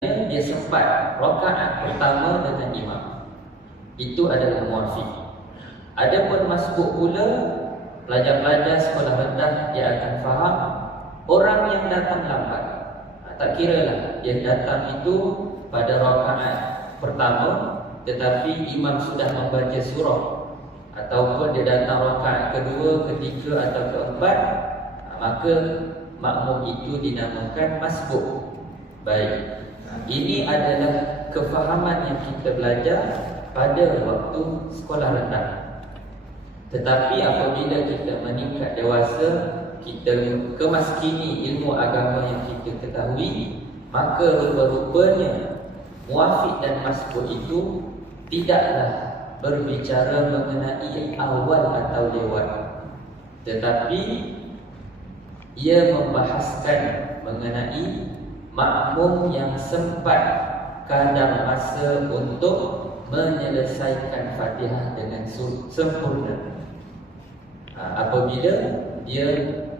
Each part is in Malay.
dia sempat rakaat pertama dengan imam, itu adalah muafiq. Adapun masbuk pula, pelajar-pelajar sekolah rendah dia akan faham orang yang datang lambat. Tak kiralah dia datang itu pada rakaat pertama tetapi imam sudah membaca surah, ataupun dia datang rakaat kedua, ketiga atau keempat, maka makmum itu dinamakan masbuk. Baik, ini adalah kefahaman yang kita belajar pada waktu sekolah rendah. Tetapi apabila kita meningkat dewasa, kita kemaskini ilmu agama yang kita ketahui, maka rupa-rupanya muafiq dan masbuk itu tidaklah berbicara mengenai awal atau lewat, tetapi ia membahaskan mengenai makmum yang sempat kadar masa untuk menyelesaikan Fatihah dengan sempurna. Apabila dia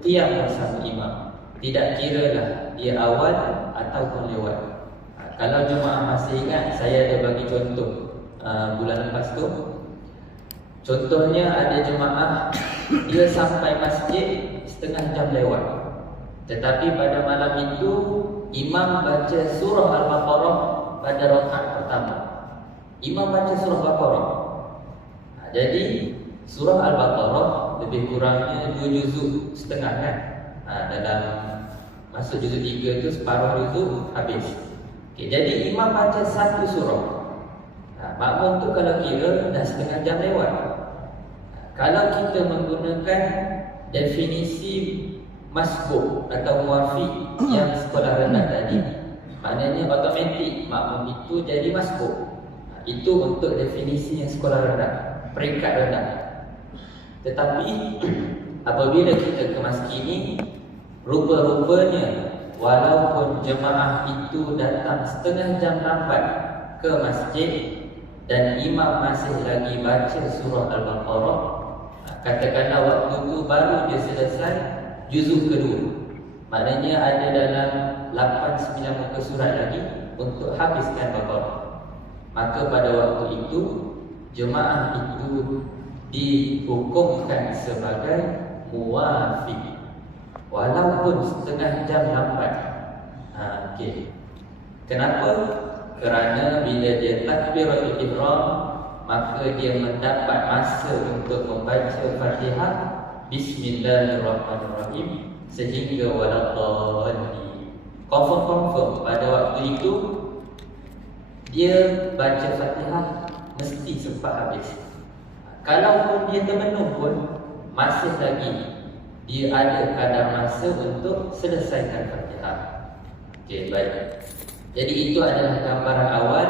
qiyam bersama imam, tidak kiralah dia awal ataupun lewat. Kalau jemaah masih ingat, saya ada bagi contoh bulan lepas tu. Contohnya ada jemaah dia sampai masjid setengah jam lewat, tetapi pada malam itu imam baca surah Al-Baqarah pada rakaat pertama. Imam baca surah Al-Baqarah. Jadi surah Al-Baqarah lebih kurangnya 2 juzuk setengah kan. Dalam masuk juzuk 3 itu separuh juzuk habis. Jadi imam baca satu surah. Makmum tu kalau kira dah setengah jam lewat. Kalau kita menggunakan definisi masbuk atau muafiq yang sekolah rendah tadi, maknanya automatik makmum itu jadi masbuk. Itu untuk definisi yang sekolah rendah, peringkat rendah. Tetapi apabila kita kemaskini, rupa-rupanya walaupun jemaah itu datang setengah jam lambat ke masjid dan imam masih lagi baca surah Al-Baqarah, katakanlah waktu itu baru dia selesai juzuk kedua, maknanya ada dalam 8-9 muka surat lagi untuk habiskan Baqarah, maka pada waktu itu jemaah itu dihukumkan sebagai muafiq walaupun setengah jam lambat. Kenapa? Kerana bila dia takbiratul ihram, maka dia mendapat masa untuk membaca Fatihah Bismillahirrahmanirrahim sehingga waladhdallin. Confirm pada waktu itu dia baca Fatihah mesti sempat habis. Kalaupun dia termenung pun masih lagi dia ada kadar masa untuk selesaikan Fatihah. Baik. Jadi itu adalah gambaran awal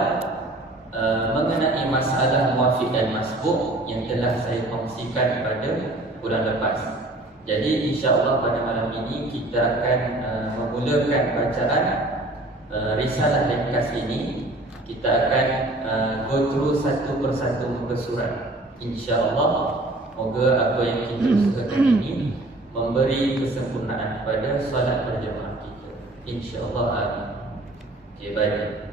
mengenai masalah muafiq dan masbuk yang telah saya kongsikan pada bulan lepas. Jadi insya-Allah pada malam ini kita akan memulakan bacaan risalah ringkas ini. Kita akan go through satu persatu muka surat. InsyaAllah, moga apa yang kita usahakan ini memberi kesempurnaan kepada solat berjemaah kita. InsyaAllah, amin. Baik.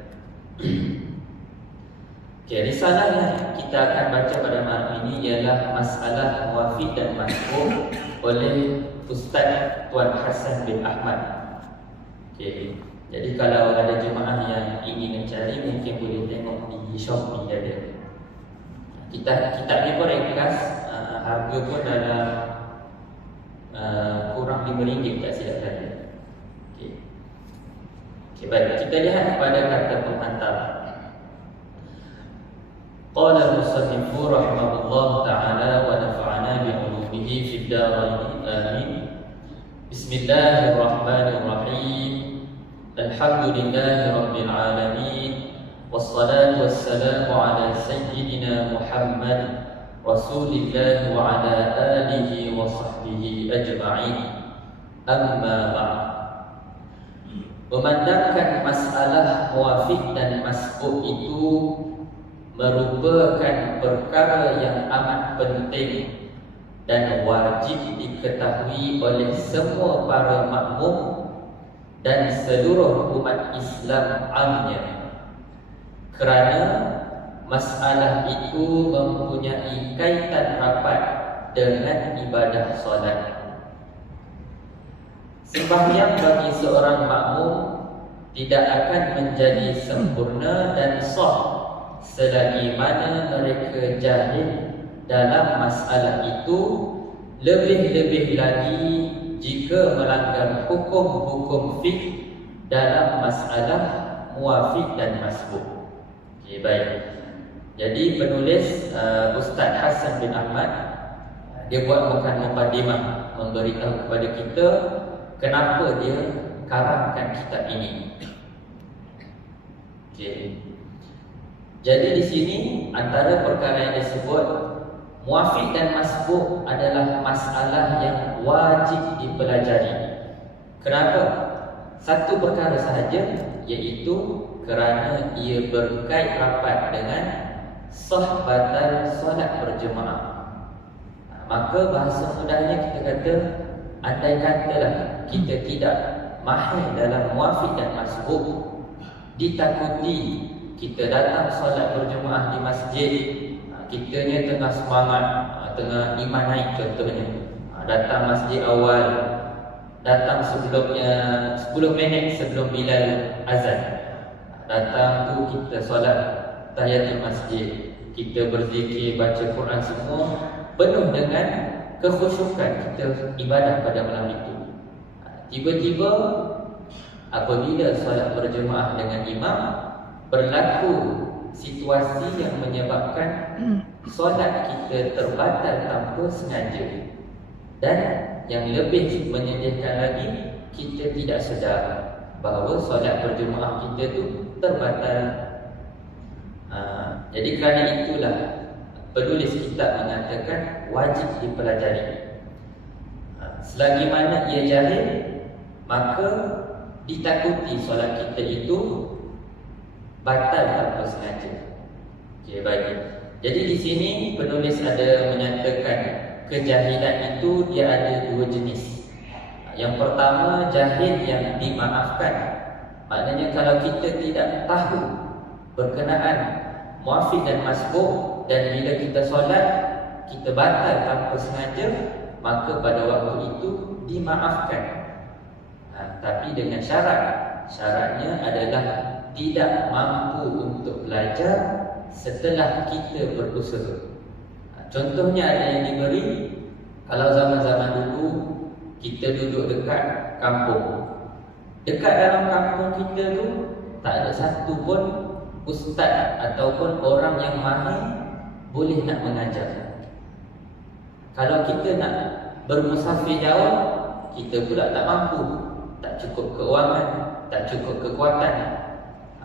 Risalah yang kita akan baca pada malam ini ialah masalah muafiq dan masbuk oleh Ustaz Tuan Hassan bin Ahmad. Jadi kalau ada jemaah yang ingin mencari, mungkin boleh tengok di Shopee ada. Kitab ni pun ringkas, harga pun dalam kurang RM5 tak silap saya. Baik, kita lihat pada kata pengantar. Qala al-musannif rahimahullah ta'ala wa nafa'ana bi'ulumihi fid dharain amin. Bismillahirrahmanirrahim. Alhamdulillahi rabbil alamin. Wassalatu wassalamu ala sayyidina Muhammad Rasulillah wa ala alihi wa sahbihi ajma'in. Amma ba'd. Memandangkan masalah muafiq dan masbuk itu merupakan perkara yang amat penting dan wajib diketahui oleh semua para makmum dan seluruh umat Islam amnya, kerana masalah itu mempunyai kaitan rapat dengan ibadah solat. Sembahyang bagi seorang makmum tidak akan menjadi sempurna dan sah selagi mana mereka jahil dalam masalah itu, lebih-lebih lagi jika melanggar hukum-hukum fiqh dalam masalah muwafiq dan masbuk. Okey, baik. Jadi penulis Ustaz Hasan bin Ahmad, dia buat bukan mukadimah, memberitahu kepada kita kenapa dia karangkan kitab ini. Okey. Jadi di sini antara perkara yang disebut muwafiq dan masbuk adalah masalah yang wajib dipelajari. Kenapa? Satu perkara sahaja, iaitu kerana ia berkait rapat dengan sah batal solat berjemaah. Maka bahasa mudahnya kita kata, andai katalah kita tidak mahir dalam muwafiq dan masbuk, ditakuti kita datang solat berjemaah di masjid, kitanya tengah semangat, tengah iman naik contohnya, datang masjid awal, datang sebelumnya 10 minit sebelum Bilal azan, datang tu kita solat tahiyatul masjid, kita berzikir, baca Quran, semua penuh dengan kekhusyukan kita ibadah pada malam itu. Tiba-tiba apabila solat berjemaah dengan imam, berlaku situasi yang menyebabkan solat kita terbatal tanpa sengaja, dan yang lebih menyedihkan lagi, kita tidak sedar bahawa solat berjemaah kita tu terbatal. Jadi kerana itulah penulis kitab mengatakan wajib dipelajari. Selagi mana ia jahil, maka ditakuti solat kita itu batal tanpa sengaja. Okey, baik. Jadi di sini penulis ada menyatakan kejahilan itu dia ada dua jenis. Yang pertama, jahil yang dimaafkan. Maknanya kalau kita tidak tahu berkenaan muwafiq dan masbuk, dan bila kita solat kita batal tanpa sengaja, maka pada waktu itu dimaafkan. Tapi dengan syarat. Syaratnya adalah tidak mampu untuk belajar setelah kita berusaha. Contohnya ada yang diberi, kalau zaman-zaman dulu kita duduk dekat kampung. Dekat dalam kampung kita tu tak ada satu pun ustaz ataupun orang yang mahir boleh nak mengajar. Kalau kita nak bermusafir jauh, kita pula tak mampu, tak cukup keuangan, tak cukup kekuatan.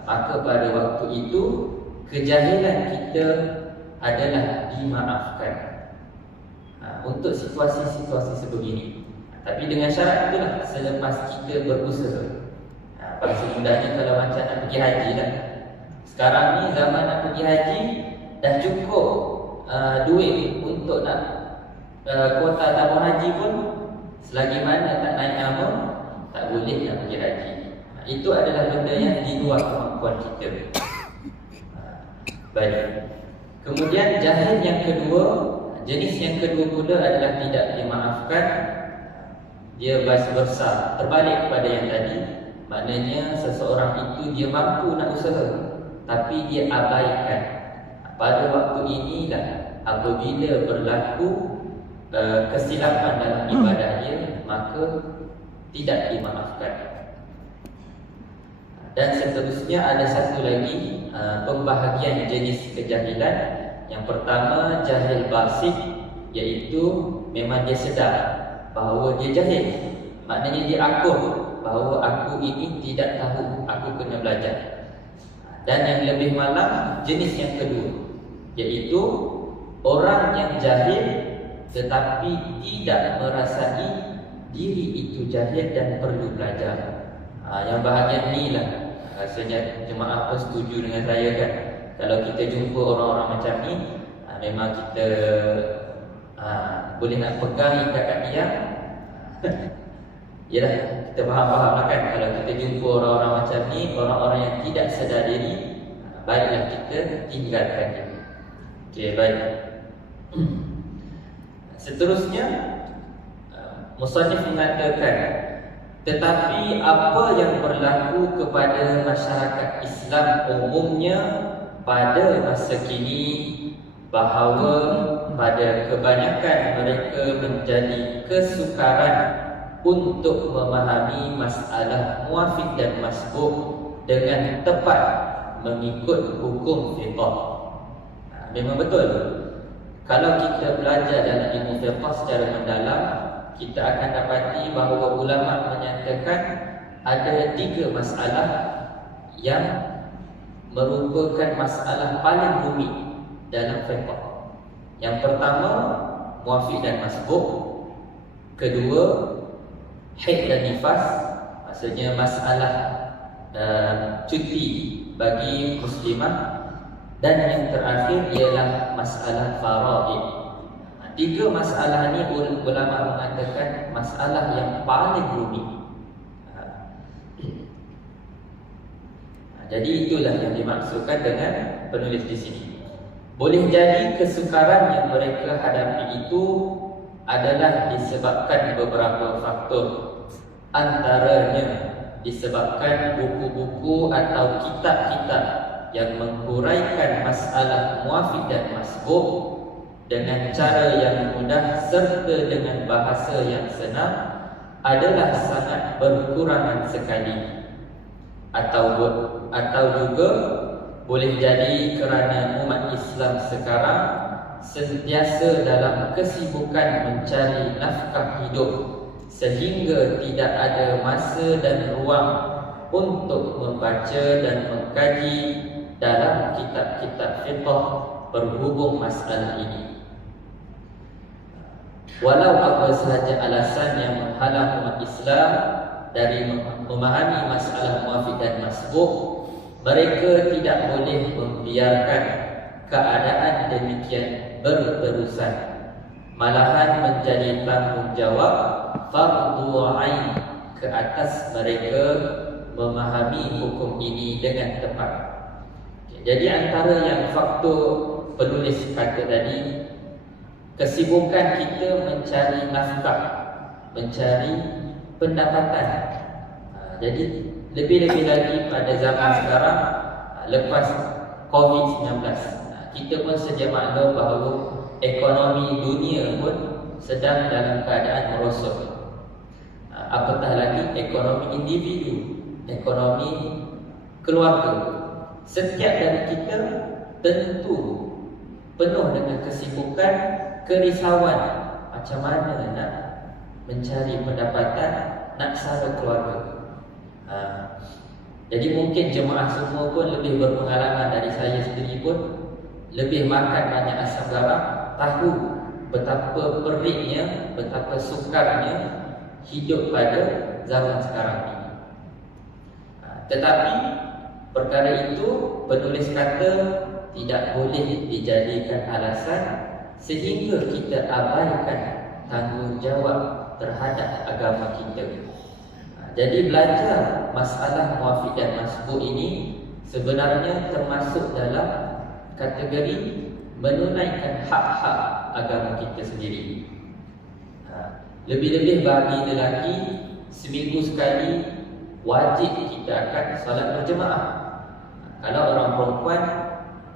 Maka pada waktu itu kejahilan kita adalah dimaafkan untuk situasi-situasi sebegini. Tapi dengan syarat itulah, selepas kita berusaha. Bahasa mudahnya kalau macam nak pergi haji lah. Sekarang ni zaman nak pergi haji dah cukup duit untuk nak kuota tabung haji pun, selagi mana tak naik nama, tak boleh nak pergi haji. Itu adalah benda yang di luar kemampuan kita. Baik. Kemudian jahil yang kedua, jenis yang kedua pula adalah tidak dimaafkan. Dia vice versa, terbalik kepada yang tadi. Maknanya seseorang itu dia mampu nak usaha, tapi dia abaikan. Pada waktu inilah apabila berlaku kesilapan dalam ibadah dia, maka tidak dimaafkan. Dan seterusnya ada satu lagi pembahagian jenis kejahilan. Yang pertama, jahil basik, iaitu memang dia sedar bahawa dia jahil. Maknanya dia akur bahawa aku ini tidak tahu, aku kena belajar. Dan yang lebih malang, jenis yang kedua, iaitu orang yang jahil tetapi tidak merasai diri itu jahil dan perlu belajar. Yang bahagian ni lah, rasanya jemaah pun setuju dengan saya kan. Kalau kita jumpa orang-orang macam ni, memang kita boleh nak pegang ikat dia. Yalah, kita faham-faham kan, kalau kita jumpa orang-orang macam ni, orang-orang yang tidak sedar diri, baiklah kita tinggalkan dia. Okey, baik. Seterusnya musannif mengatakan, tetapi apa yang berlaku kepada masyarakat Islam umumnya pada masa kini, bahawa pada kebanyakan mereka menjadi kesukaran untuk memahami masalah muafiq dan masbuk dengan tepat mengikut hukum fiqh. Memang betul. Kalau kita belajar dalam ilmu fiqh secara mendalam, kita akan dapati bahawa ulama menyatakan ada 3 masalah yang merupakan masalah paling rumit dalam fiqh. Yang pertama, muafiq dan masbuk. Kedua, haid dan nifas, maksudnya masalah cuti bagi muslimah. Dan yang terakhir ialah masalah faraid. 3 masalah ni ulama mengatakan masalah yang paling rumit. Jadi itulah yang dimaksudkan dengan penulis di sini. Boleh jadi kesukaran yang mereka hadapi itu adalah disebabkan beberapa faktor. Antaranya disebabkan buku-buku atau kitab-kitab yang menghuraikan masalah muafiq dan masbuk dengan cara yang mudah serta dengan bahasa yang senang adalah sangat berkurangan sekali. Atau juga boleh jadi kerana umat Islam sekarang sentiasa dalam kesibukan mencari nafkah hidup, sehingga tidak ada masa dan ruang untuk membaca dan mengkaji dalam kitab-kitab fiqh berhubung masalah ini. Walau apa sahaja alasan yang menghalang umat Islam dari memahami masalah muafiq dan masbuk, mereka tidak boleh membiarkan keadaan demikian berterusan. Malahan menjadi tanggungjawab fardu ain ke atas mereka memahami hukum ini dengan tepat. Jadi antara yang faktor penulis kata tadi, kesibukan kita mencari nafkah, mencari pendapatan. Jadi lebih-lebih lagi pada zaman sekarang, lepas COVID-19, kita pun sedia maklum bahawa ekonomi dunia pun sedang dalam keadaan merosot. Apatah lagi ekonomi individu, ekonomi keluarga. Setiap dari kita tentu penuh dengan kesibukan, kerisauan macam mana nak mencari pendapatan, nak sara keluarga. Jadi mungkin jemaah semua pun lebih berpengalaman dari saya sendiri pun, lebih makan banyak asam garam, tahu betapa periknya, betapa sukarnya hidup pada zaman sekarang ini. Tetapi perkara itu penulis kata tidak boleh dijadikan alasan sehingga kita abaikan tanggungjawab terhadap agama kita. Jadi belajar masalah muafiq dan masbuk ini sebenarnya termasuk dalam kategori menunaikan hak-hak agama kita sendiri. Lebih-lebih bagi lelaki, seminggu sekali wajib kita akan solat berjemaah. Kalau orang perempuan,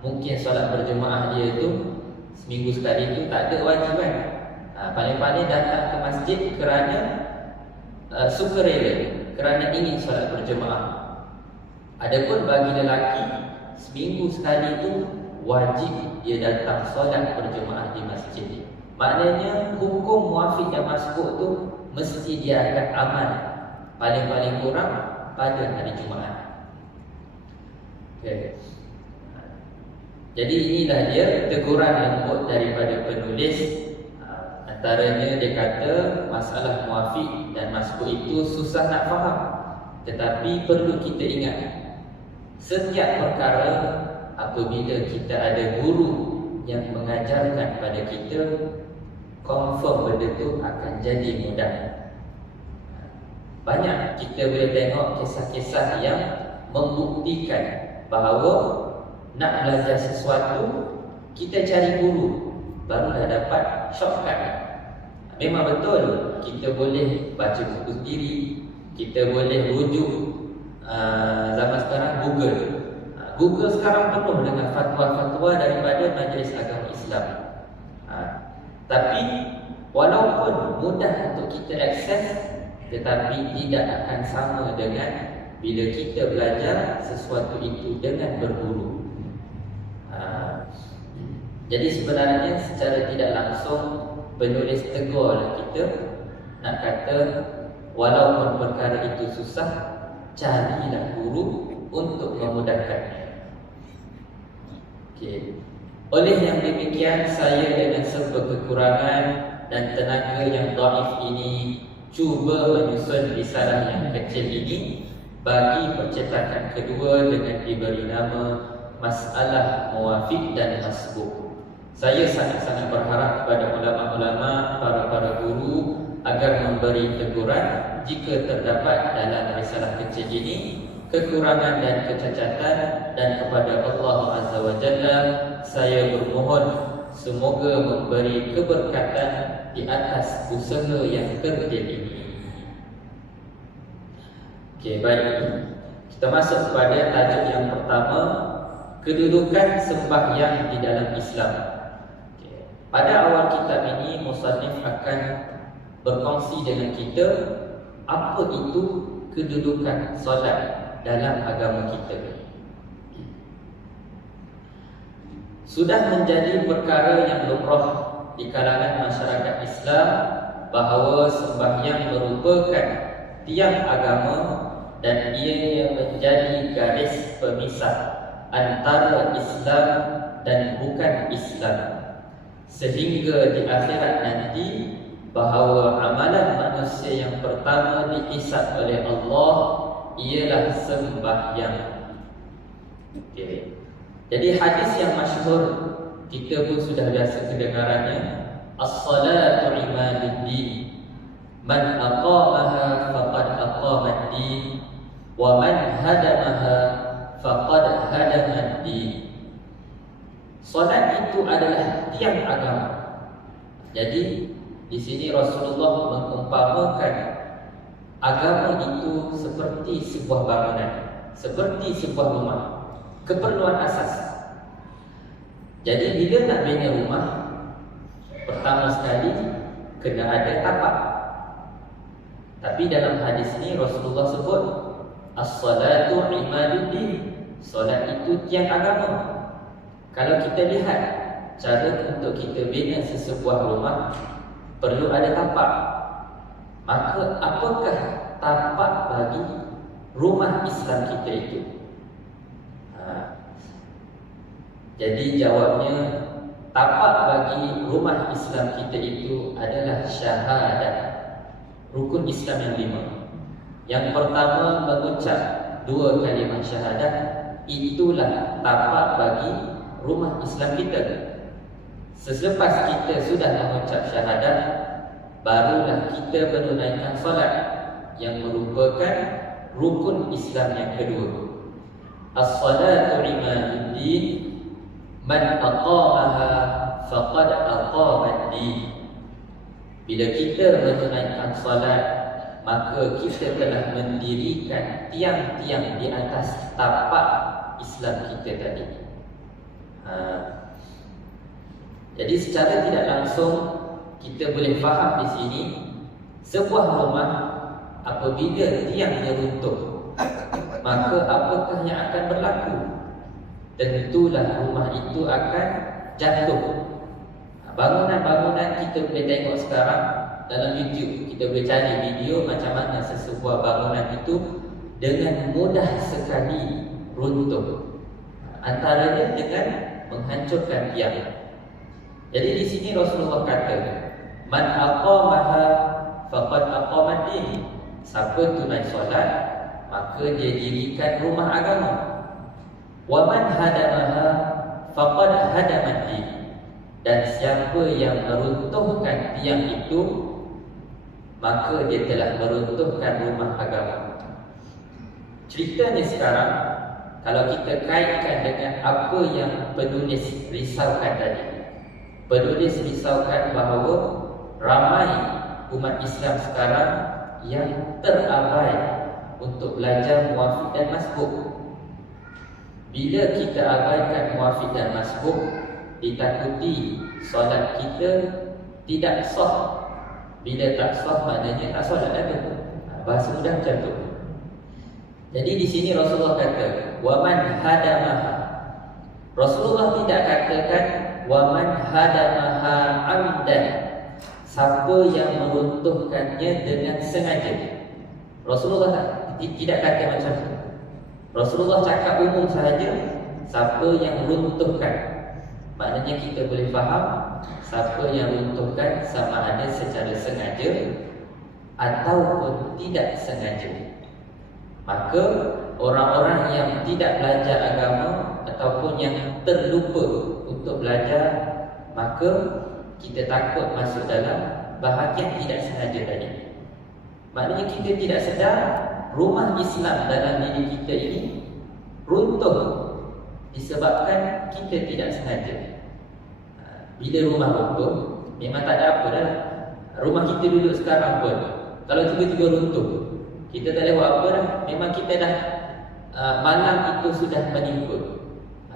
mungkin solat berjemaah dia itu seminggu sekali itu tak ada wajiban. Paling-paling datang ke masjid kerana sukarela, kerana ingin solat berjemaah. Adapun bagi lelaki, seminggu sekali itu wajib dia datang solat berjemaah di masjid. Maknanya hukum muafiq dan masbuk tu mesti dia akan aman paling-paling kurang pada hari Jumaat. Okay. Jadi inilah dia teguran lembut daripada penulis. Antaranya dia kata masalah muafiq dan masbuk itu susah nak faham, tetapi perlu kita ingat, setiap perkara apabila kita ada guru yang mengajarkan pada kita, confirm benda tu akan jadi mudah. banyak kita boleh tengok kisah-kisah yang membuktikan bahawa nak belajar sesuatu, kita cari guru, barulah dapat shortcut. Memang betul, kita boleh baca buku sendiri, kita boleh rujuk zaman sekarang Google. Google sekarang penuh dengan fatwa-fatwa daripada Majlis Agama Islam. Tapi walaupun mudah untuk kita akses, tetapi tidak akan sama dengan bila kita belajar sesuatu itu dengan berguru. Jadi sebenarnya secara tidak langsung penulis tegurlah kita, nak kata walaupun perkara itu susah, carilah guru untuk memudahkannya. Okey. Oleh yang demikian, saya dengan serba kekurangan dan tenaga yang dhaif ini cuba menyusun risalah yang kecil ini bagi percetakan kedua dengan diberi nama Masalah Muwafiq dan Masbuk. Saya sangat-sangat berharap kepada ulama-ulama, para guru agar memberi teguran jika terdapat dalam risalah kecil ini kekurangan dan kecacatan, dan kepada Allah Azza wa Jalla saya bermohon semoga memberi keberkatan di atas usaha yang kerdil ini. Okey, baik. Kita masuk kepada tajuk yang pertama, kedudukan sembahyang di dalam Islam. Okay. Pada awal kitab ini, musannif akan berkongsi dengan kita apa itu kedudukan solat dalam agama kita. Sudah menjadi perkara yang lumrah di kalangan masyarakat Islam bahawa sembahyang merupakan tiang agama dan ia menjadi garis pemisah antara Islam dan bukan Islam, sehingga di akhirat nanti bahawa amalan manusia yang pertama dihisab oleh Allah ialah sembahyang. Okay. Jadi hadis yang masyhur kita pun sudah biasa kedengarannya, as-salatu imaduddin, man aqamaha faqad aqamad-din wa man hadamaha faqad hadamad-din. Salat itu adalah tiang agama. Jadi di sini Rasulullah mengumpamakan agama itu seperti sebuah bangunan, seperti sebuah rumah, keperluan asas. Jadi bila nak bina rumah, pertama sekali kena ada tapak. Tapi dalam hadis ini Rasulullah sebut as-salatu imaduddin, solat itu tiang agama. Kalau kita lihat cara untuk kita bina sesebuah rumah, perlu ada tapak. Maka apakah tapak bagi rumah Islam kita itu? Jadi jawabnya, tapak bagi rumah Islam kita itu adalah syahadat, rukun Islam yang 5. Yang pertama mengucap 2 kalimah syahadat, itulah tapak bagi rumah Islam kita. Selepas kita sudah mengucap syahadat, barulah kita menunaikan solat yang merupakan rukun Islam yang kedua. As-salatu imaduddin, man aqamaha faqad aqamad-din. Bila kita menunaikan solat, maka kita telah mendirikan tiang-tiang di atas tapak Islam kita tadi. Jadi secara tidak langsung kita boleh faham di sini, sebuah rumah apabila tiangnya runtuh, maka apakah yang akan berlaku? Tentulah rumah itu akan jatuh. Bangunan-bangunan kita boleh tengok sekarang dalam YouTube, kita boleh cari video macam mana sesebuah bangunan itu dengan mudah sekali runtuh, antaranya dengan menghancurkan tiang. Jadi di sini Rasulullah kata, man aqamaha faqad aqamad-din. Siapa tunai solat, maka dia dirikan rumah agama. Wa man hadamaha faqad hadamad-din. Dan siapa yang meruntuhkan tiang itu, maka dia telah meruntuhkan rumah agama. Ceritanya sekarang, kalau kita kaitkan dengan apa yang penulis risaukan tadi, penulis risaukan bahawa ramai umat Islam sekarang yang terabai untuk belajar muwafiq dan masbuk. Bila kita abaikan muwafiq dan masbuk, ditakuti solat kita tidak sah. Bila tak sah, maknanya tak solat ada. Bahasa mudah macam tu. Jadi di sini Rasulullah kata, "Waman hadamaha." Rasulullah tidak katakan waman hadamaha amdan, siapa yang meruntuhkannya dengan sengaja. Rasulullah tidak kata macam tu. Rasulullah cakap umum sahaja, siapa yang runtuhkan. Maknanya kita boleh faham siapa yang runtuhkan sama ada secara sengaja ataupun tidak sengaja. Maka orang-orang yang tidak belajar agama ataupun yang terlupa untuk belajar, maka kita takut masuk dalam bahagian tidak sengaja tadi. Maknanya kita tidak sedar rumah Islam dalam diri kita ini runtuh disebabkan kita tidak sengaja. Bila rumah runtuh, memang tak ada apa dah. Rumah kita duduk sekarang pun, kalau tiba-tiba runtuh, kita tak boleh buat apa dah. Memang kita dah malam itu sudah menimpa.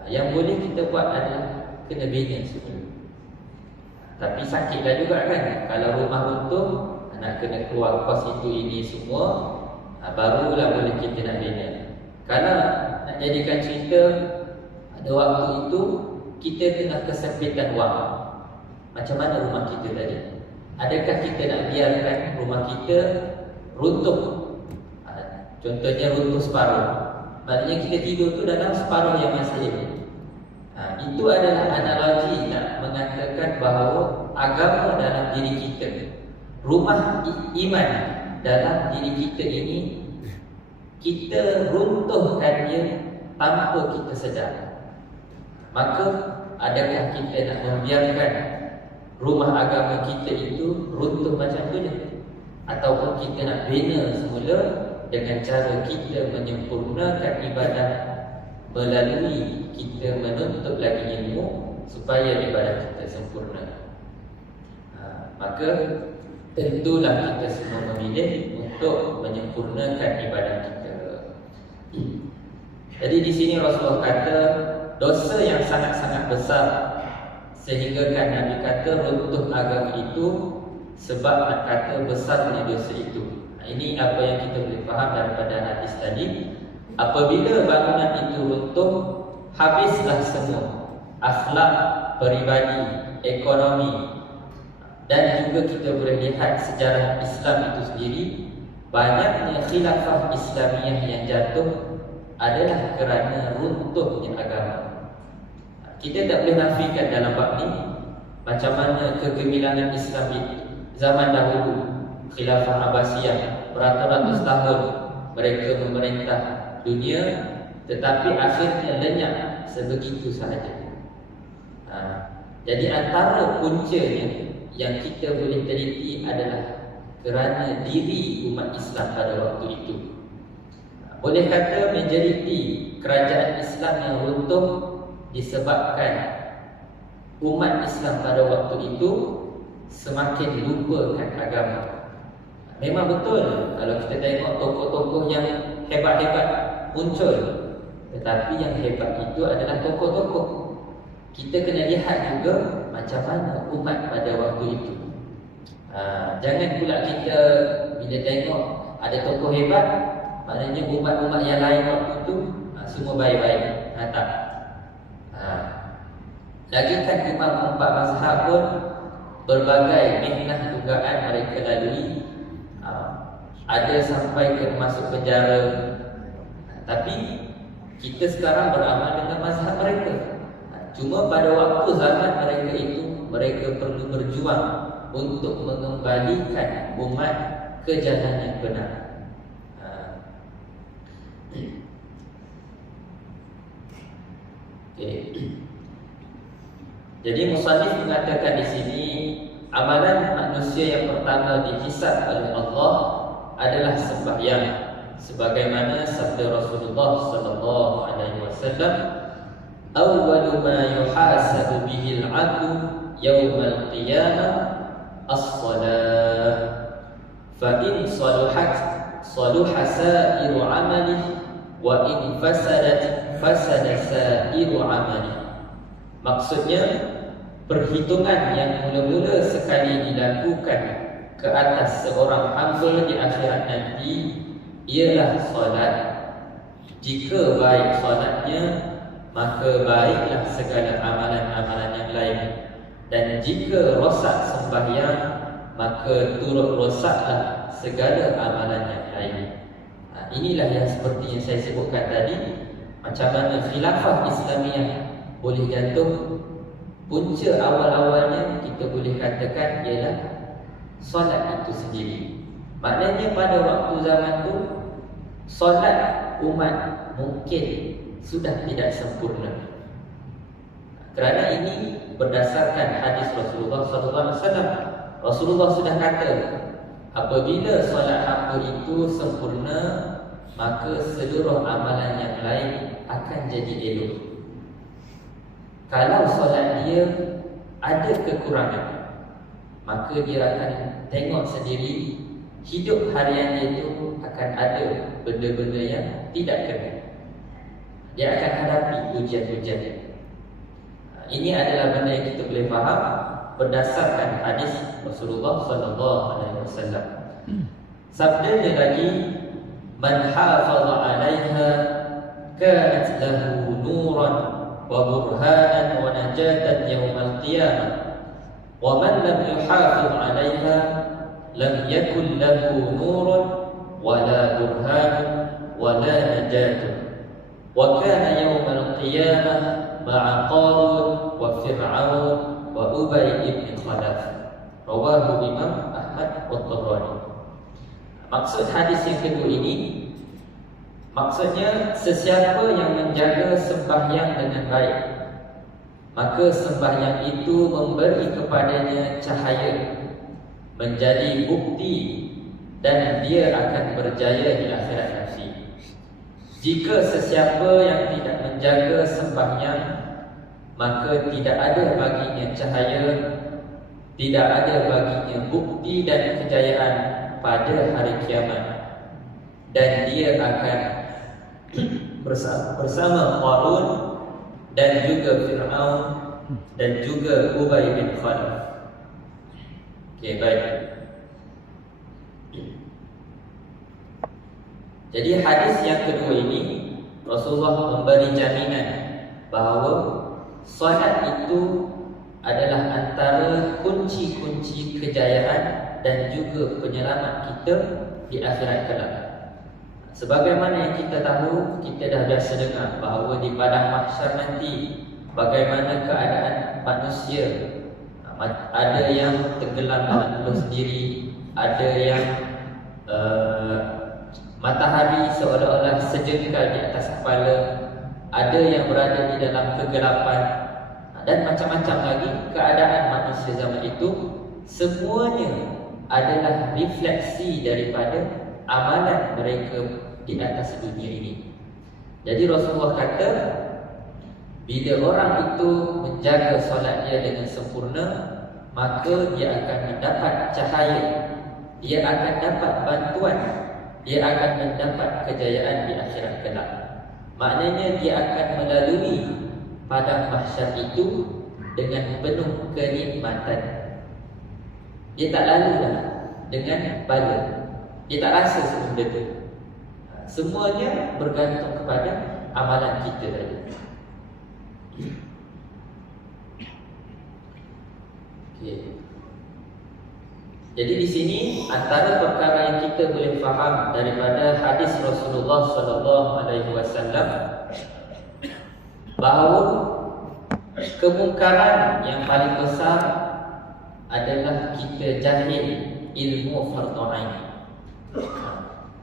Yang boleh kita buat adalah kena bina semula. Tapi sakitlah juga kan, kalau rumah runtuh, nak kena keluar kos itu ini semua, barulah boleh kita nak bina. Kalau nak jadikan cerita, ada waktu itu kita tengah kesempitan wang. Macam mana rumah kita tadi? Adakah kita nak biarkan rumah kita runtuh? Contohnya runtuh separuh. Maknanya kita tidur tu dalam separuh yang masih. Itu adalah analogi nak mengatakan bahawa agama dalam diri kita, rumah iman dalam diri kita ini, kita runtuhkannya tanpa kita sedar. Maka adakah kita nak membiarkan rumah agama kita itu runtuh macam tu je? Ataupun kita nak bina semula dengan cara kita menyempurnakan ibadah melalui kita menuntut lagi ilmu supaya ibadah kita sempurna. Maka tentulah kita semua memilih untuk menyempurnakan ibadah kita. Jadi di sini Rasulullah kata dosa yang sangat-sangat besar sehingga kan Nabi kata runtuh agama itu sebab kata besarnya dosa itu. Ini apa yang kita boleh faham daripada hadis tadi. Apabila bangunan itu runtuh, habislah semua akhlak, peribadi, ekonomi. Dan juga kita boleh lihat sejarah Islam itu sendiri, banyaknya khilafah Islamiyah yang jatuh adalah kerana runtuhnya agama. Kita tak boleh nafikan dalam bab ni macam mana kegemilangan Islam di zaman dahulu, khilafah Abbasiyah, beratus-ratus tahun mereka memerintah dunia, tetapi akhirnya lenyap sebegitu sahaja. Jadi antara puncanya yang kita boleh teliti adalah kerana diri umat Islam pada waktu itu. Boleh kata majoriti kerajaan Islam yang runtuh disebabkan umat Islam pada waktu itu semakin lupakan agama. Memang betul kalau kita tengok tokoh-tokoh yang hebat-hebat muncul, tetapi yang hebat itu adalah tokoh-tokoh. Kita kena lihat juga macam mana umat pada waktu itu. Jangan pula kita bila tengok ada tokoh hebat, maknanya umat-umat yang lain waktu itu semua baik-baik. Tak. Lagi kan imam empat mazhab pun berbagai mihnah dugaan mereka lalui. Ada sampai ke masuk penjara. Tapi kita sekarang beramal dengan mazhab mereka. Cuma pada waktu zaman mereka itu, mereka perlu berjuang untuk mengembalikan umat ke jalan yang benar. Okay. Jadi musannif mengatakan di sini amalan manusia yang pertama dihisab oleh Allah adalah sembahyang, sebagaimana sabda Rasulullah sallallahu alaihi wasallam, "Awwalu ma yuhasabu bihi al-'abdu yawmal qiyamah as-shalah, fa in saluhat saluha sa'iru 'amalihi wa in fasadat fasada sa'iru 'amalihi." Maksudnya, perhitungan yang mula-mula sekali dilakukan ke atas seorang hamba di akhirat nanti ialah solat. Jika baik solatnya, maka baiklah segala amalan-amalan yang lain. Dan jika rosak sembahyang, maka turut rosaklah segala amalan yang lain. Inilah yang seperti yang saya sebutkan tadi, macam mana khilafah Islamiah boleh jatuh. Punca awal-awalnya kita boleh katakan ialah solat itu sendiri. Maknanya pada waktu zaman tu, solat umat mungkin sudah tidak sempurna. Kerana ini berdasarkan hadis Rasulullah SAW. Rasulullah sudah kata, apabila solat hamba itu sempurna, maka seluruh amalan yang lain akan jadi elok. Kalau solat dia ada kekurangan, maka dia akan tengok sendiri hidup harian dia itu akan ada benda-benda yang tidak kena. Dia akan hadapi ujian-ujian. Ini adalah benda yang kita boleh faham berdasarkan hadis Rasulullah SAW. Sabdanya lagi, "Man hafaza 'alaiha kanat lahu nuran wa burhanan wa najatan yawmal qiyamah, wa man lam yuhafiz 'alaiha lam yakun lahu nurun wa la burhanun wa la najatun, wa kana yawmal qiyamah ma'a Qarun wa Fir'aun wa Ubay ibn Khalaf." Rawahu Imam Ahmad wa Tabrani. Maksud hadis yang kedua ini, maksudnya sesiapa yang menjaga sembahyang dengan baik, maka sembahyang itu memberi kepadanya cahaya, menjadi bukti, dan dia akan berjaya di akhirat nanti. Jika sesiapa yang tidak menjaga sembahyang, maka tidak ada baginya cahaya, tidak ada baginya bukti dan kejayaan pada hari kiamat, dan dia akan bersama Qarun dan juga Fir'aun dan juga Ubay bin Khalaf. Okey, baik. Jadi hadis yang kedua ini, Rasulullah memberi jaminan bahawa solat itu adalah antara kunci-kunci kejayaan dan juga penyelamat kita di akhirat kelak. Sebagaimana yang kita tahu, kita dah biasa dengar bahawa di padang mahsyar nanti bagaimana keadaan manusia. Ada yang tenggelam dalam mulut sendiri, ada yang matahari seolah-olah sejengkal di atas kepala, ada yang berada di dalam kegelapan, dan macam-macam lagi keadaan manusia zaman itu. Semuanya adalah refleksi daripada amalan mereka di atas dunia ini. Jadi Rasulullah kata, bila orang itu menjaga solat dia dengan sempurna, maka dia akan mendapat cahaya, dia akan dapat bantuan, dia akan mendapat kejayaan di akhirat kelak. Maknanya dia akan melalui padang mahsyar itu dengan penuh kenikmatan. Dia tak lalulah dengan bala, dia tak rasa semua benda tu. Semuanya bergantung kepada amalan kita tadi. Okay. Jadi di sini antara perkara yang kita boleh faham daripada hadis Rasulullah SAW, bahawa kemungkaran yang paling besar adalah kita jahil ilmu fardhu ain.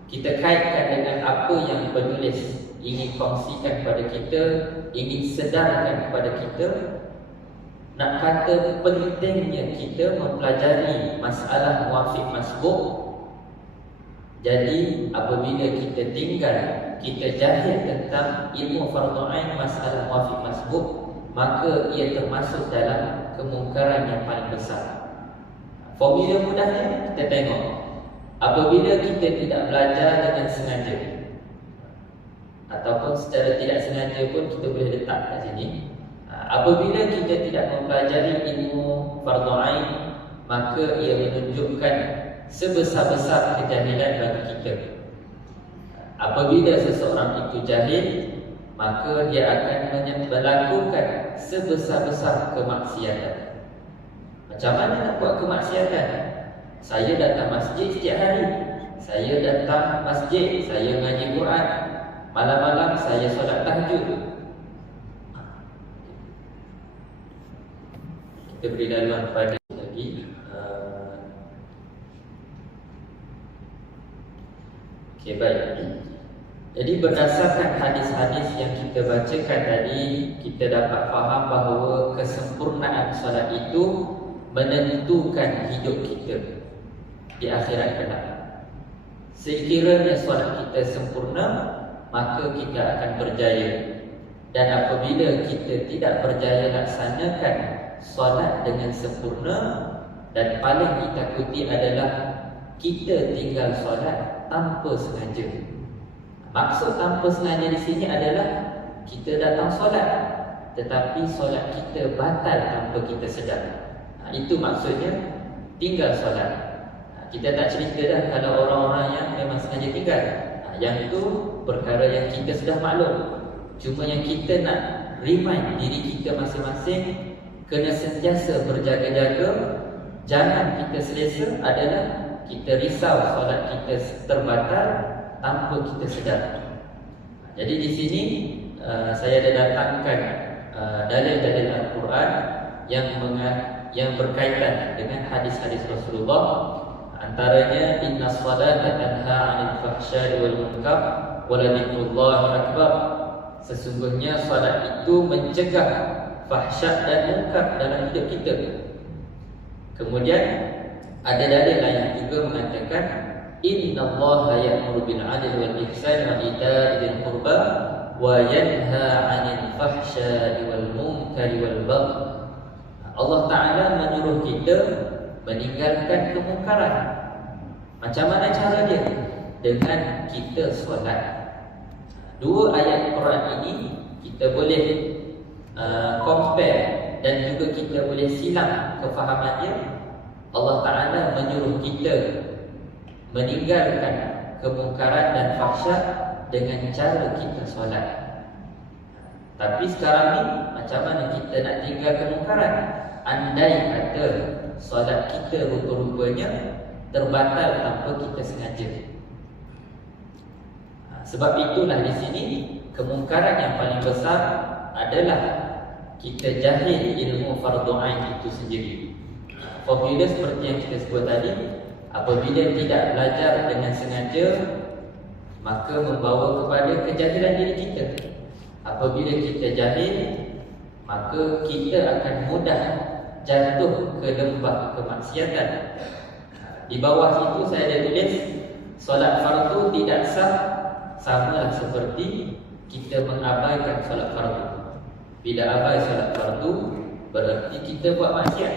Kita kaitkan dengan apa yang penulis ingin kongsikan kepada kita, ingin sedarkan kepada kita, nak kata pentingnya kita mempelajari masalah muwafiq masbuk. Jadi apabila kita tinggal, kita jahil tentang ilmu fardhu ain masalah muwafiq masbuk, maka ia termasuk dalam kemungkaran yang paling besar. Formula mudahnya kita tengok, apabila kita tidak belajar dengan sengaja ataupun secara tidak sengaja pun kita boleh letak kat sini. Apabila kita tidak mempelajari ilmu fardhu ain, maka ia menunjukkan sebesar-besar kejahilan bagi kita. Apabila seseorang itu jahil, maka dia akan melakukan sebesar-besar kemaksiatan. Macam mana nak buat kemaksiatan? Saya datang masjid setiap hari, saya datang masjid, saya mengaji Quran, malam-malam saya solat tahajud. Kita beri laluan pada lagi. Okey, baik. Jadi berdasarkan hadis-hadis yang kita bacakan tadi, kita dapat faham bahawa kesempurnaan solat itu menentukan hidup kita di akhirat kelak. Sekiranya solat kita sempurna, maka kita akan berjaya. Dan apabila kita tidak berjaya laksanakan solat dengan sempurna, dan paling ditakuti adalah kita tinggal solat tanpa sengaja. Maksud tanpa sengaja di sini adalah kita datang solat, tetapi solat kita batal tanpa kita sedar. Itu maksudnya tinggal solat. Kita tak cerita dah kalau orang-orang yang memang sengaja tinggal. Yang itu perkara yang kita sudah maklum. Cuma yang kita nak remind diri kita masing-masing, kena sentiasa berjaga-jaga. Jangan kita selesa adalah kita risau solat kita terbatal tanpa kita sedar. Jadi di sini saya ada datangkan dalil-dalil Al-Quran yang berkaitan dengan hadis-hadis Rasulullah. Antaranya, inna salata tanha 'anil fahsya'i wal munkar wa la dzikrullahi akbar. Sesungguhnya salat itu mencegah fahsyat dan munkar dalam hidup kita. Kemudian ada dalil lain yang juga mengatakan, innallaha ya'muru bil 'adli wal ihsani wa ita'i dzil qurba wa yanha 'anil fahsya'i wal munkari wal baghi. Allah Ta'ala menyuruh kita meninggalkan kemungkaran. Macam mana cara dia? Dengan kita solat. Dua ayat Quran ini kita boleh compare dan juga kita boleh silang kefahamannya. Allah Ta'ala menyuruh kita meninggalkan kemungkaran dan fahsyat dengan cara kita solat. Tapi sekarang ni macam mana kita nak tinggal kemungkaran? Andai kata solat kita rupa-rupanya terbatal tanpa kita sengaja. Sebab itulah di sini kemungkaran yang paling besar adalah kita jahil ilmu fardhu ain itu sendiri. Apabila seperti yang kita sebut tadi, apabila tidak belajar dengan sengaja, maka membawa kepada kejahilan diri kita. Apabila kita jahil, maka kita akan mudah jatuh ke lembah kemaksiatan. Di bawah itu saya ada tulis, solat fardu tidak sah samalah seperti kita mengabaikan solat fardu. Bila abai solat fardu, berarti kita buat maksiat.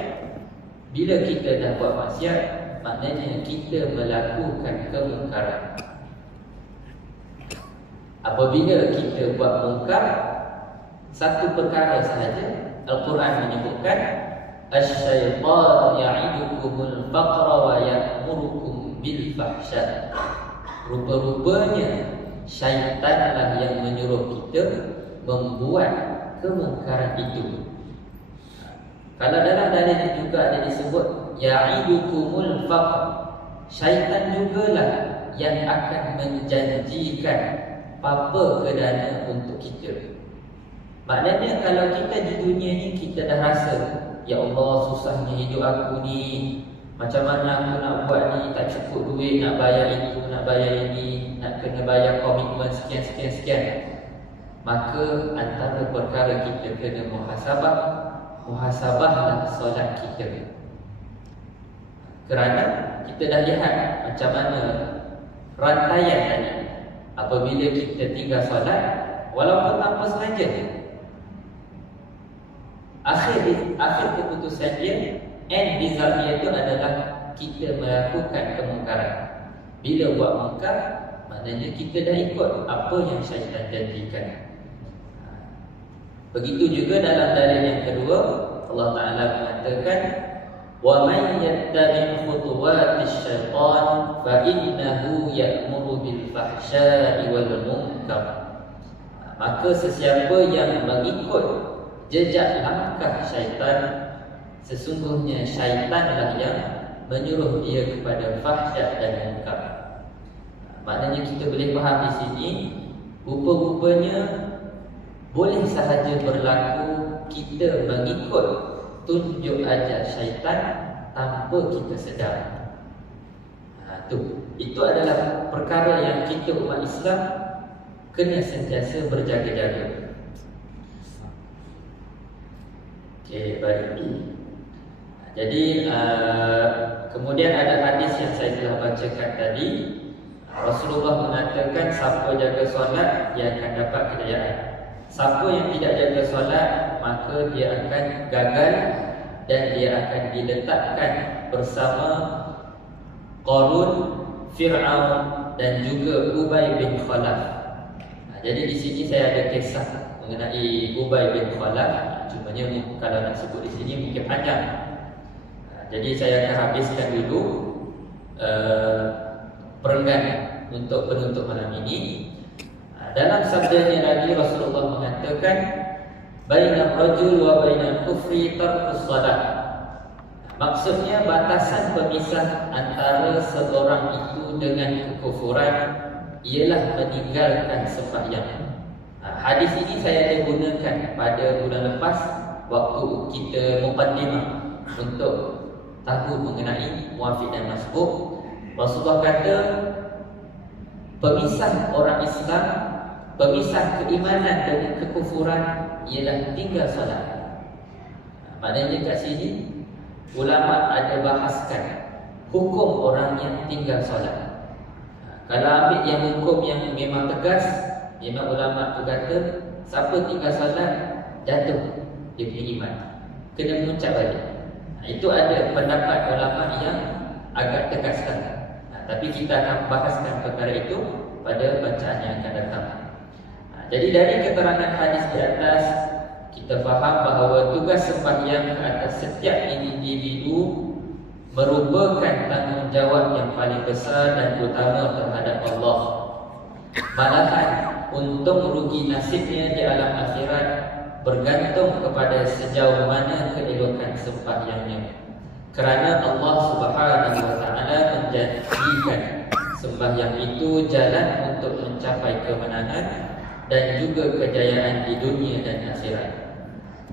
Bila kita dah buat maksiat, maknanya kita melakukan kemungkaran. Apabila kita buat mungkar, satu perkara sahaja Al-Quran menyebutkan, asy-syaitanu ya'idukumul faqra wa ya'murukum bil fahsya. Rupa-rupanya syaitanlah yang menyuruh kita membuat kemungkaran itu. Kalau dalam dalil juga ada disebut ya'idukumul faqr, syaitan jugalah yang akan menjanjikan apa kedana untuk kita. Maknanya kalau kita di dunia ni kita dah rasa, ya Allah susahnya hidup aku ni, macam mana aku nak buat ni, tak cukup duit nak bayar itu, nak bayar ini, nak kena bayar komitmen sekian. Maka antara perkara kita kena muhasabah, muhasabahlah solat kita. Kerana kita dah lihat macam mana rantaian tadi. Apabila kita tinggal solat, walaupun tanpa sengaja, akhir keputusan dia, end result dia itu adalah kita melakukan kemungkaran. Bila buat mungkar, maknanya kita dah ikut apa yang syaitan janjikan. Begitu juga dalam dalil yang kedua, Allah Ta'ala mengatakan, وَمَنْ يَتَّبِعْ خُطُوَاتِ الشَّيْطَانِ فَإِنَّهُ يَأْمُرُ بِالْفَحْشَاءِ وَالْمُنكَرِ. Maka sesiapa yang mengikut jejak langkah syaitan, sesungguhnya syaitanlah yang menyuruh dia kepada fahsyat dan munkar. Maknanya kita boleh faham di sini, rupa-rupanya boleh sahaja berlaku kita mengikut tunjuk ajar syaitan tanpa kita sedar. Itu adalah perkara yang kita umat Islam kena sentiasa berjaga-jaga. Okey, baik. Jadi kemudian ada hadis yang saya telah bacakan tadi. Rasulullah mengatakan siapa jaga solat dia akan dapat kejayaan. Siapa yang tidak jaga solat maka dia akan gagal dan dia akan diletakkan bersama Qarun, Fir'aun dan juga Ubay bin Khalaf. Jadi di sini saya ada kisah mengenai Ubay bin Khalaf. Cumanya kalau nak sebut di sini mungkin panjang. Jadi saya akan habiskan dulu perenggan untuk penutup malam ini. Dalam sabdanya lagi Rasulullah mengatakan, bainal rajul wa bainal kufri tarkus salat. Maksudnya batasan pemisah antara seorang itu dengan kekufuran ialah meninggalkan sembahyang. Hadis ini saya gunakan pada bulan lepas waktu kita muqaddimah untuk tahu mengenai muwafiq dan masbuk. Rasulullah kata pemisah orang Islam, pemisah keimanan dengan kekufuran ialah tinggal solat. Maknanya kat sini ulama ada bahaskan hukum orang yang tinggal solat. Kalau ambil yang hukum yang memang tegas, memang ulama tu kata siapa tinggal solat jatuh dia punya iman, kena mengucap balik. Itu ada pendapat ulama yang agak tegaskan. Tapi kita akan bahaskan perkara itu pada bacaan yang akan datang. Jadi dari keterangan hadis di atas kita faham bahawa tugas sembahyang ke atas setiap individu merupakan tanggungjawab yang paling besar dan utama terhadap Allah. Malahan untung rugi nasibnya di alam akhirat bergantung kepada sejauh mana keelokan sembahyangnya. Kerana Allah Subhanahu wa taala menjanjikan sembahyang itu jalan untuk mencapai kemenangan dan juga kejayaan di dunia dan akhirat.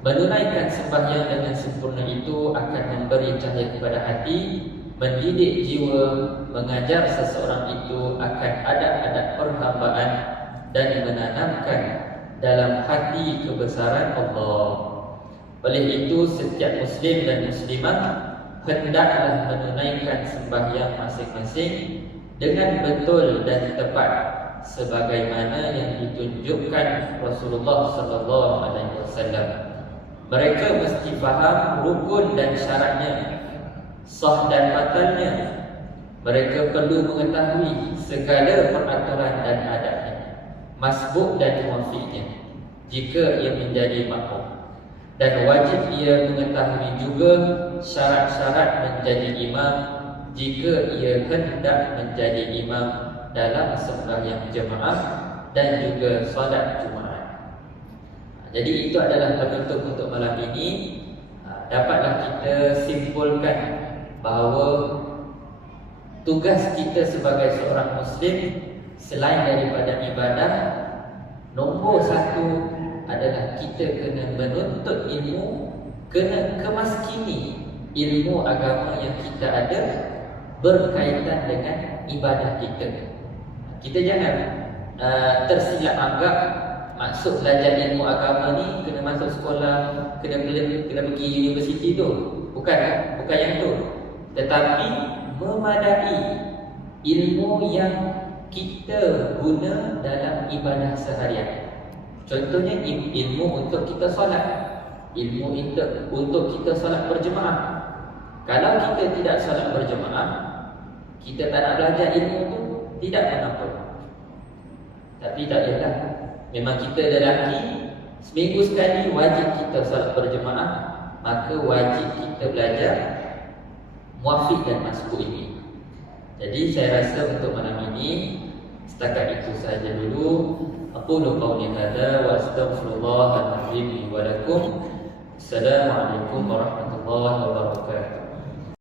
Menunaikan sembahyang dengan sempurna itu akan memberi cahaya kepada hati, mendidik jiwa, mengajar seseorang itu akan adab-adab perhambaan dan menanamkan dalam hati kebesaran Allah. Oleh itu setiap muslim dan muslimah hendaklah menunaikan sembahyang masing-masing dengan betul dan tepat sebagaimana yang ditunjukkan Rasulullah sallallahu alaihi wasallam. Mereka mesti faham rukun dan syaratnya, sah dan batalnya. Mereka perlu mengetahui segala peraturan dan adabnya, masbuk dan muwafiqnya jika ia menjadi makmum. Dan wajib ia mengetahui juga syarat-syarat menjadi imam jika ia hendak menjadi imam dalam sembahyang jemaah dan juga solat Jumaat. Jadi itu adalah penutup untuk malam ini. Dapatlah kita simpulkan bahawa tugas kita sebagai seorang muslim selain daripada ibadah, nombor satu adalah kita kena menuntut ilmu, kena kemaskini ilmu agama yang kita ada berkaitan dengan ibadah kita. Kita jangan tersilap anggap maksud belajar ilmu agama ni kena masuk sekolah, kena pergi universiti tu. Bukan yang tu. Tetapi memadai ilmu yang kita guna dalam ibadah seharian. Contohnya ilmu untuk kita solat, ilmu untuk kita solat berjemaah. Kalau kita tidak solat berjemaah, kita tak nak belajar ilmu tu, tidak mengapa. Tapi tak payahlah. Memang kita lelaki, seminggu sekali wajib kita solat berjemaah, maka wajib kita belajar muafiq dan masbuk ini. Jadi saya rasa untuk malam ini setakat itu saja dulu. Aqulu qawli hadza wa astaghfirullah al-azim li wa lakum. Assalamualaikum warahmatullahi wabarakatuh.